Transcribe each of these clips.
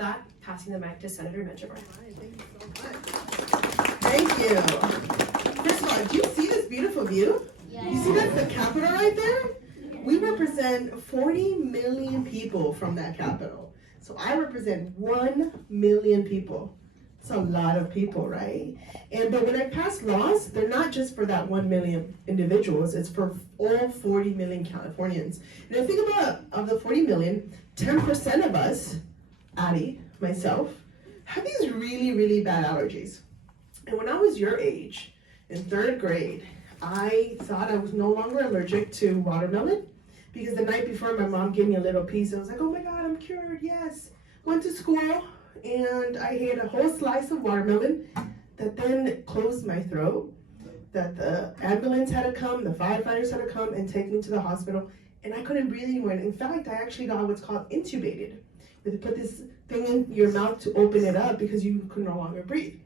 that, passing the mic to Senator Menjivar. Thank you so much. Thank you. First of all, do you see this beautiful view? Yeah. You see that's the Capitol right there? We represent 40 million people from that Capitol. So I represent 1 million people. It's a lot of people, right? But when I pass laws, they're not just for that 1 million individuals, it's for all 40 million Californians. And I think about, of the 40 million, 10% of us, Addie, myself, have these really, really bad allergies. And when I was your age, in 3rd grade, I thought I was no longer allergic to watermelon, because the night before my mom gave me a little piece. I was like, oh my God, I'm cured, yes. Went to school, and I ate a whole slice of watermelon that then closed my throat, that the ambulance had to come, the firefighters had to come and take me to the hospital, and I couldn't breathe anymore. And in fact, I actually got what's called intubated. They put this thing in your mouth to open it up because you could no longer breathe.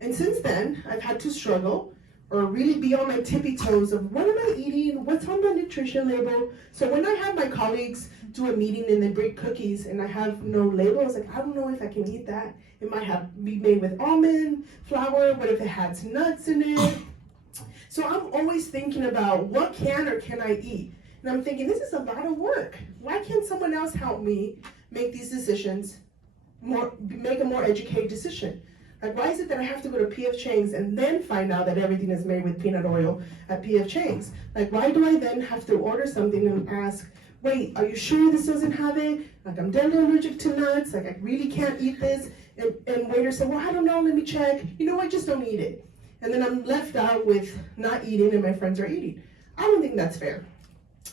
And since then, I've had to struggle or really be on my tippy toes of what am I eating, what's on the nutrition label. So when I have my colleagues do a meeting and they bring cookies and I have no label, I was like, I don't know if I can eat that. It might be made with almond flour, what if it has nuts in it? So I'm always thinking about what can or can I eat? And I'm thinking, this is a lot of work. Why can't someone else help me make these decisions, make a more educated decision? Like, why is it that I have to go to P.F. Chang's and then find out that everything is made with peanut oil at P.F. Chang's? Like, why do I then have to order something and ask, wait, are you sure this doesn't have it? Like, I'm deadly allergic to nuts, like, I really can't eat this. And waiter said, well, I don't know, let me check. You know, I just don't eat it. And then I'm left out with not eating and my friends are eating. I don't think that's fair.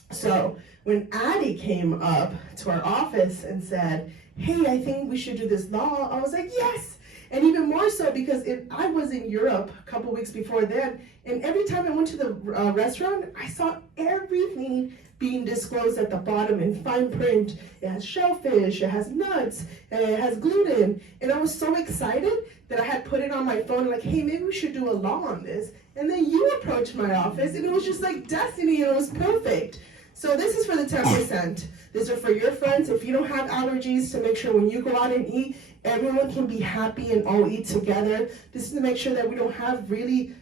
So when Addie came up to our office and said, hey, I think we should do this law, I was like, yes! And even more so because I was in Europe a couple weeks before then, and every time I went to the restaurant, I saw everything being disclosed at the bottom in fine print. It has shellfish, it has nuts, it has gluten. And I was so excited that I had put it on my phone, like, hey, maybe we should do a law on this. And then you approached my office, and it was just like destiny, and it was perfect. So this is for the 10%. These are for your friends. If you don't have allergies, to make sure when you go out and eat, everyone can be happy and all eat together. This is to make sure that we don't have really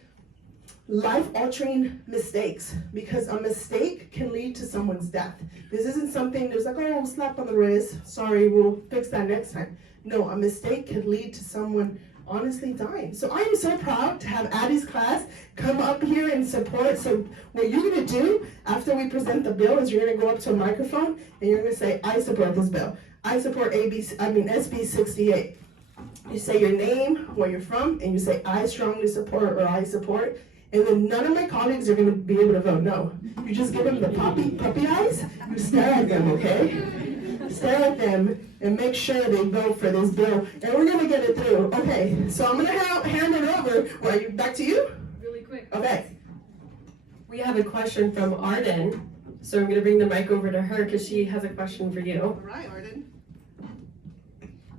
life-altering mistakes, because a mistake can lead to someone's death. This isn't something there's like, oh, slap on the wrist, sorry, we'll fix that next time. No, a mistake can lead to someone honestly dying. So I am so proud to have Addie's class come up here and support. So what you're gonna do after we present the bill is you're gonna go up to a microphone and you're gonna say, I support this bill. I support SB 68. You say your name, where you're from, and you say, I strongly support or I support. And then none of my colleagues are gonna be able to vote no. You just give them the puppy eyes, you stare at them, okay? Stare at them and make sure they vote for this bill, and we're gonna get it through. Okay, so I'm gonna hand it over. Well, back to you? Really quick. Okay. We have a question from Arden, so I'm gonna bring the mic over to her because she has a question for you. All right, Arden.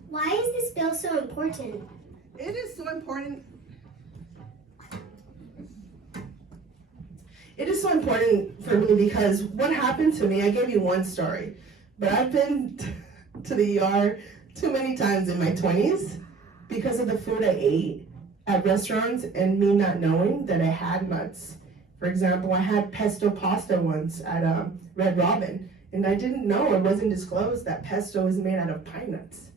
Why is this bill so important? It is so important. It is so important for me because what happened to me, I gave you one story, but I've been to the ER too many times in my 20s because of the food I ate at restaurants and me not knowing that I had nuts. For example, I had pesto pasta once at Red Robin, and I didn't know, it wasn't disclosed that pesto is made out of pine nuts.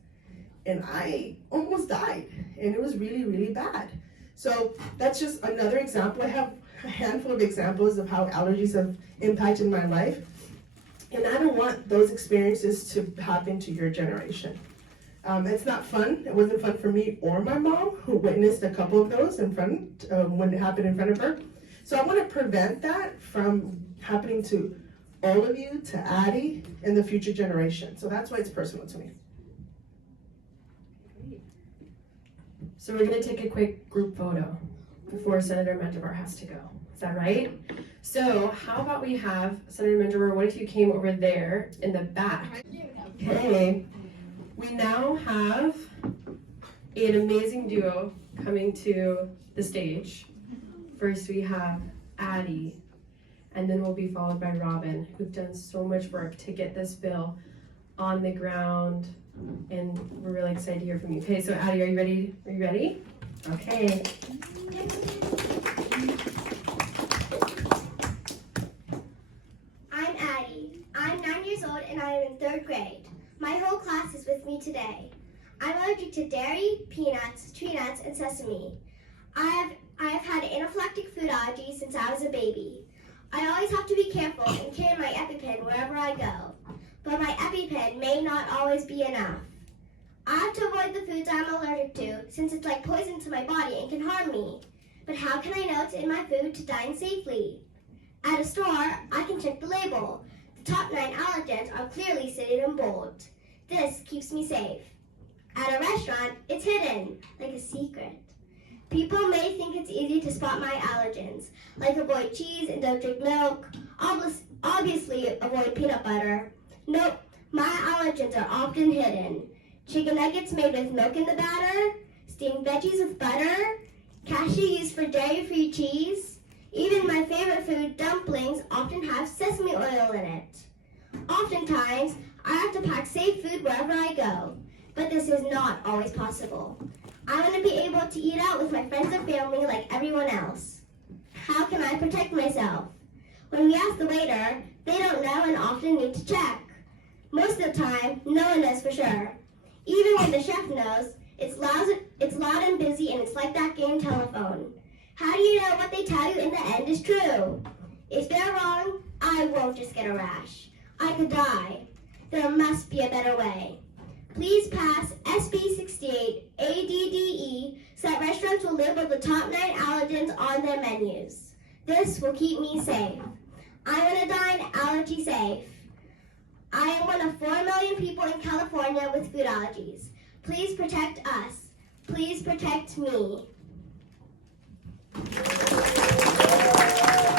And I almost died, and it was really, really bad. So that's just another example. I have a handful of examples of how allergies have impacted my life. And I don't want those experiences to happen to your generation. It's not fun. It wasn't fun for me or my mom, who witnessed a couple of those in front when it happened in front of her. So I want to prevent that from happening to all of you, to Addie, and the future generation. So that's why it's personal to me. So we're gonna take a quick group photo before Senator Menjivar has to go. Is that right? So how about we have Senator Menjivar, what if you came over there in the back? Okay. We now have an amazing duo coming to the stage. First we have Addie, and then we'll be followed by Robin, who've done so much work to get this bill on the ground, And we're really excited to hear from you. Okay, so Addie, are you ready? Are you ready? Okay. I'm Addie. I'm 9 years old and I am in 3rd grade. My whole class is with me today. I'm allergic to dairy, peanuts, tree nuts, and sesame. I have had anaphylactic food allergies since I was a baby. I always have to be careful and carry my EpiPen wherever I go. But my EpiPen may not always be enough. I have to avoid the foods I'm allergic to since it's like poison to my body and can harm me. But how can I know it's in my food to dine safely? At a store, I can check the label. The top 9 allergens are clearly stated in bold. This keeps me safe. At a restaurant, it's hidden, like a secret. People may think it's easy to spot my allergens, like avoid cheese and don't drink milk. Obviously, avoid peanut butter. Nope, my allergens are often hidden. Chicken nuggets made with milk in the batter, steamed veggies with butter, cashew used for dairy-free cheese. Even my favorite food, dumplings, often have sesame oil in it. Oftentimes, I have to pack safe food wherever I go, but this is not always possible. I want to be able to eat out with my friends and family like everyone else. How can I protect myself? When we ask the waiter, they don't know and often need to check. Most of the time, no one knows for sure. Even when the chef knows, it's loud and busy, and it's like that game telephone. How do you know what they tell you in the end is true? If they're wrong, I won't just get a rash. I could die. There must be a better way. Please pass SB 68 ADDE so that restaurants will label the top 9 allergens on their menus. This will keep me safe. I want to dine allergy safe. I am one of 4 million people in California with food allergies. Please protect us. Please protect me.